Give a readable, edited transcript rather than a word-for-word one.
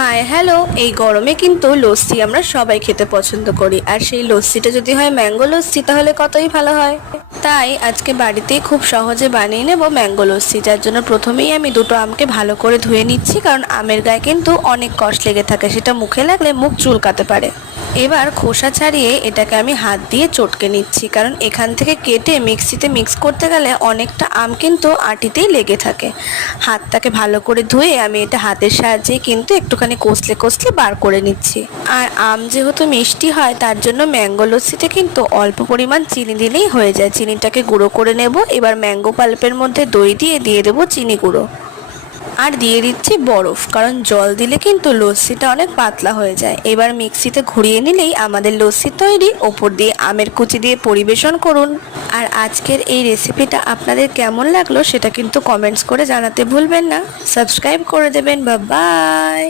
Hi hello, এই গরমে কিন্তু লস্যি আমরা সবাই খেতে পছন্দ করি। আর সেই লস্যিটা যদি হয় ম্যাঙ্গো লস্যি তাহলে কতই ভালো হয়। তাই আজকে বাড়িতেই খুব সহজে বানিয়ে নেব ম্যাঙ্গো লস্যি। যার জন্য প্রথমেই আমি দুটো আমকে ভালো করে ধুয়ে নিচ্ছি, কারণ আমের গায়ে কিন্তু অনেক কষ লেগে থাকে, সেটা মুখে লাগলে মুখ চুলকাতে পারে। এবার খোসা ছাড়িয়ে এটাকে আমি হাত দিয়ে চটকে নিচ্ছি, কারণ এখান থেকে কেটে মিক্সিতে মিক্স করতে গেলে অনেকটা আম কিন্তু আটিতেই লেগে থাকে। হাতটাকে ভালো করে ধুয়ে আমি এটা হাতের সাহায্যে কিন্তু একটুখানি কষলে কষলে বার করে নিচ্ছি। আর আম যেহেতু মিষ্টি হয় তার জন্য ম্যাঙ্গো লস্যিতে কিন্তু অল্প পরিমাণ চিনি দিলেই হয়ে যায়। চিনিটাকে গুঁড়ো করে নেব। এবার ম্যাঙ্গো পাল্পের মধ্যে দই দিয়ে দেবো চিনি গুঁড়ো, আর দিয়ে দিচ্ছি বরফ, কারণ জল দিলে কিন্তু লস্যিটা অনেক পাতলা হয়ে যায়। এবার মিক্সিতে ঘুরিয়ে নিলেই আমাদের লস্যি তৈরি। ওপর দিয়ে আমের কুচি দিয়ে পরিবেশন করুন। আর আজকের এই রেসিপিটা আপনাদের কেমন লাগলো সেটা কিন্তু কমেন্টস করে জানাতে ভুলবেন না। সাবস্ক্রাইব করে দেবেন। Bye bye.